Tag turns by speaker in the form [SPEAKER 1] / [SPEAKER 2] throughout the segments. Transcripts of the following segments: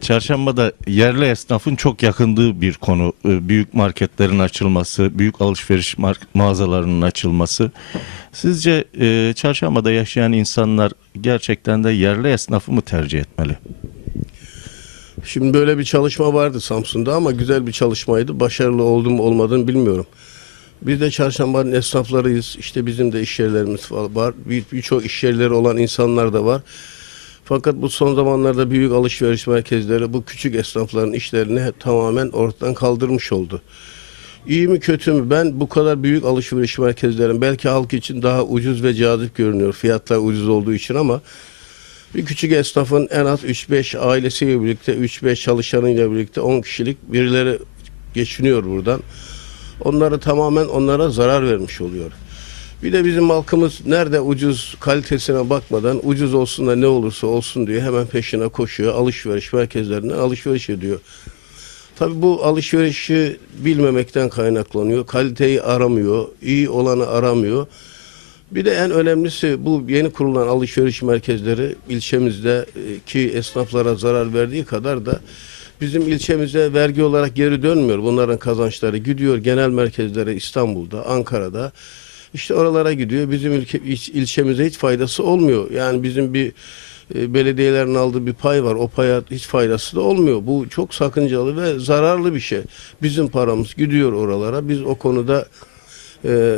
[SPEAKER 1] Çarşamba'da yerli esnafın çok yakındığı bir konu. Ee, Büyük marketlerin açılması, büyük alışveriş mağazalarının açılması. Sizce e, Çarşamba'da yaşayan insanlar gerçekten de yerli esnafı mı tercih etmeli?
[SPEAKER 2] Şimdi böyle bir çalışma vardı Samsun'da ama güzel bir çalışmaydı. Başarılı oldu mu olmadığını bilmiyorum. Biz de çarşambanın esnaflarıyız. İşte bizim de iş yerlerimiz var. Bir- Birçok iş yerleri olan insanlar da var. Fakat bu son zamanlarda büyük alışveriş merkezleri bu küçük esnafların işlerini tamamen ortadan kaldırmış oldu. İyi mi kötü mü? Ben bu kadar büyük alışveriş merkezlerin belki halk için daha ucuz ve cazip görünüyor. Fiyatlar ucuz olduğu için ama bir küçük esnafın en az 3-5 ailesiyle birlikte, 3-5 çalışanıyla birlikte 10 kişilik birileri geçiniyor buradan. Onları tamamen onlara zarar vermiş oluyor. Bir de bizim halkımız nerede ucuz kalitesine bakmadan ucuz olsun da ne olursa olsun diye hemen peşine koşuyor. Alışveriş merkezlerinden alışveriş ediyor. Tabii bu alışverişi bilmemekten kaynaklanıyor. Kaliteyi aramıyor, iyi olanı aramıyor. Bir de en önemlisi bu yeni kurulan alışveriş merkezleri ilçemizde e, esnaflara zarar verdiği kadar da bizim ilçemize vergi olarak geri dönmüyor. Bunların kazançları gidiyor genel merkezlere İstanbul'da, Ankara'da. İşte oralara gidiyor. Bizim ülke, il- ilçemize hiç faydası olmuyor. Yani bizim bir e, belediyelerin aldığı bir pay var. O paya hiç faydası da olmuyor. Bu çok sakıncalı ve zararlı bir şey. Bizim paramız gidiyor oralara. Biz o konuda e,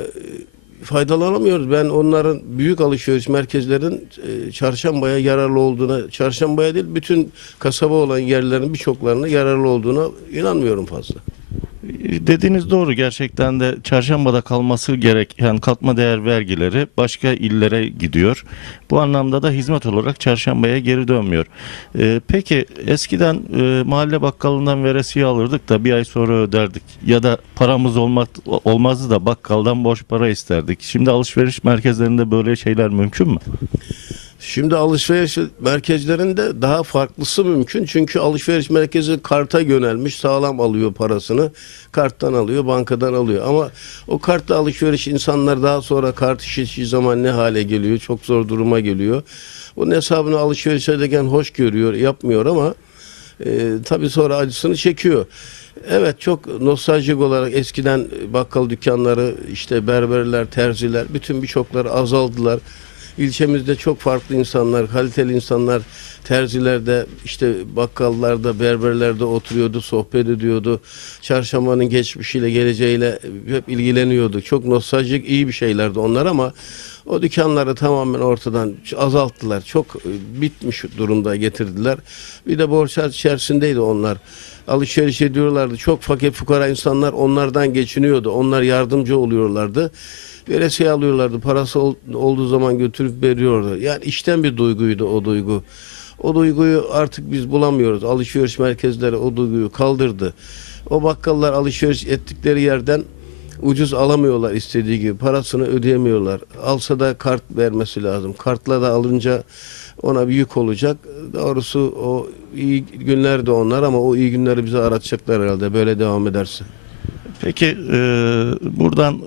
[SPEAKER 2] faydalanamıyoruz. Ben onların büyük alışveriş merkezlerin e, çarşambaya yararlı olduğuna, çarşambaya değil bütün kasaba olan yerlerin birçoklarına yararlı olduğuna inanmıyorum fazla.
[SPEAKER 1] Dediğiniz doğru gerçekten de çarşambada kalması gereken katma değer vergileri başka illere gidiyor. Bu anlamda da hizmet olarak çarşambaya geri dönmüyor. Ee, peki eskiden e, mahalle bakkalından veresiye alırdık da bir ay sonra öderdik. Ya da paramız olmak, olmazdı da bakkaldan borç para isterdik. Şimdi alışveriş merkezlerinde böyle şeyler mümkün mü?
[SPEAKER 2] Şimdi alışveriş merkezlerinde daha farklısı mümkün. Çünkü alışveriş merkezi karta yönelmiş, sağlam alıyor parasını. Karttan alıyor, bankadan alıyor. Ama o kartla alışveriş insanlar daha sonra kart işi zaman ne hale geliyor? Çok zor duruma geliyor. Bunun hesabını alışveriş ederken hoş görüyor, yapmıyor ama e, tabii sonra acısını çekiyor. Evet çok nostaljik olarak eskiden bakkal dükkanları, işte berberler, terziler, bütün birçokları azaldılar. İlçemizde çok farklı insanlar, kaliteli insanlar terzilerde, işte bakkallarda, berberlerde oturuyordu, sohbet ediyordu. Çarşambanın geçmişiyle, geleceğiyle hep ilgileniyordu. Çok nostaljik, iyi bir şeylerdi onlar ama o dükkanları tamamen ortadan azalttılar. Çok e, bitmiş durumda getirdiler. Bir de borç içerisindeydi onlar. Alışveriş ediyorlardı. Çok fakir fukara insanlar onlardan geçiniyordu. Onlar yardımcı oluyorlardı. Veresiye alıyorlardı. Parası ol- olduğu zaman götürüp veriyordu. Yani içten bir duyguydu o duygu. O duyguyu artık biz bulamıyoruz. Alışveriş merkezleri o duyguyu kaldırdı. O bakkallar alışveriş ettikleri yerden ucuz alamıyorlar istediği gibi. Parasını ödeyemiyorlar. Alsa da kart vermesi lazım. Kartla da alınca ona bir yük olacak. Doğrusu o iyi günler de onlar ama o iyi günleri bize aratacaklar herhalde böyle devam ederse.
[SPEAKER 1] Peki e, buradan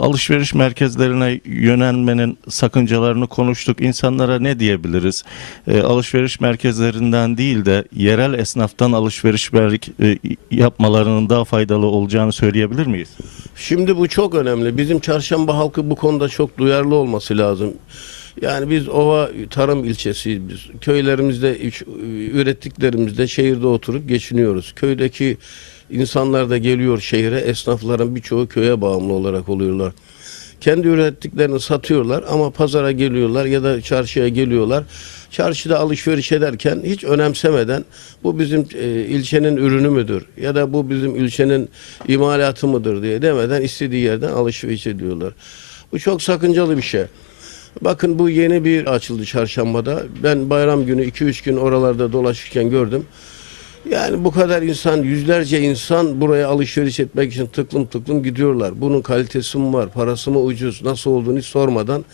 [SPEAKER 1] alışveriş merkezlerine yönelmenin sakıncalarını konuştuk. İnsanlara ne diyebiliriz? E, alışveriş merkezlerinden değil de yerel esnaftan alışveriş ver- e, yapmalarının daha faydalı olacağını söyleyebilir miyiz?
[SPEAKER 2] Şimdi bu çok önemli. Bizim çarşamba halkı bu konuda çok duyarlı olması lazım. Yani biz ova tarım ilçesiyiz biz. Köylerimizde ürettiklerimizde şehirde oturup geçiniyoruz. Köydeki insanlar da geliyor şehre. Esnafların birçoğu köye bağımlı olarak oluyorlar. Kendi ürettiklerini satıyorlar ama pazara geliyorlar ya da çarşıya geliyorlar. Çarşıda alışveriş ederken hiç önemsemeden bu bizim e, ilçenin ürünü müdür ya da bu bizim ilçenin imalatı mıdır diye demeden istediği yerden alışveriş ediyorlar. Bu çok sakıncalı bir şey. Bakın bu yeni bir açıldı çarşambada. Ben bayram günü 2-3 gün oralarda dolaşırken gördüm. Yani bu kadar insan, yüzlerce insan buraya alışveriş etmek için tıklım tıklım gidiyorlar. Bunun kalitesi mi var, parası mı ucuz, nasıl olduğunu hiç sormadan.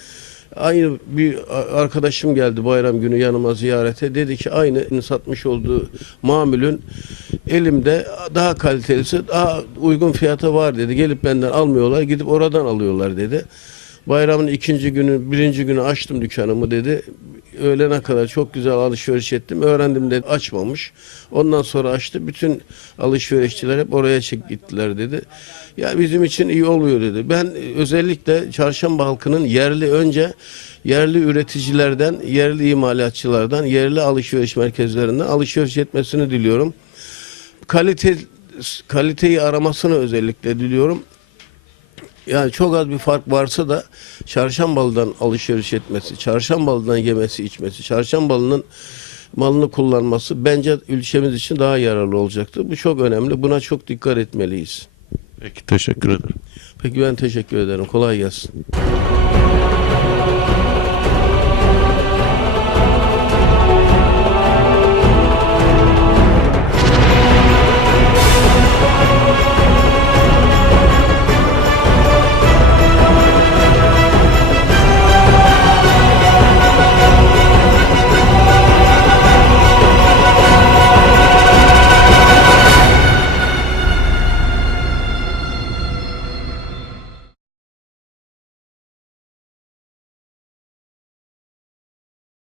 [SPEAKER 2] Aynı bir arkadaşım geldi bayram günü yanıma ziyarete. Dedi ki aynı satmış olduğu mamülün elimde daha kalitelisi, daha uygun fiyata var dedi. Gelip benden almıyorlar, gidip oradan alıyorlar dedi. Bayramın ikinci günü, birinci günü açtım dükkanımı dedi. Öğlene kadar çok güzel alışveriş ettim. Öğrendim dedi açmamış. Ondan sonra açtı. Bütün alışverişçiler hep oraya çek gittiler dedi. Ya bizim için iyi oluyor dedi. Ben özellikle çarşamba halkının yerli önce yerli üreticilerden, yerli imalatçılardan, yerli alışveriş merkezlerinden alışveriş etmesini diliyorum. Kalite kaliteyi aramasını özellikle diliyorum. Yani çok az bir fark varsa da çarşambalıdan alışveriş etmesi, çarşambalıdan yemesi, içmesi, çarşambalının malını kullanması bence ülkemiz için daha yararlı olacaktır. Bu çok önemli. Buna çok dikkat etmeliyiz.
[SPEAKER 1] Peki teşekkür ederim.
[SPEAKER 2] Peki ben teşekkür ederim. Kolay gelsin.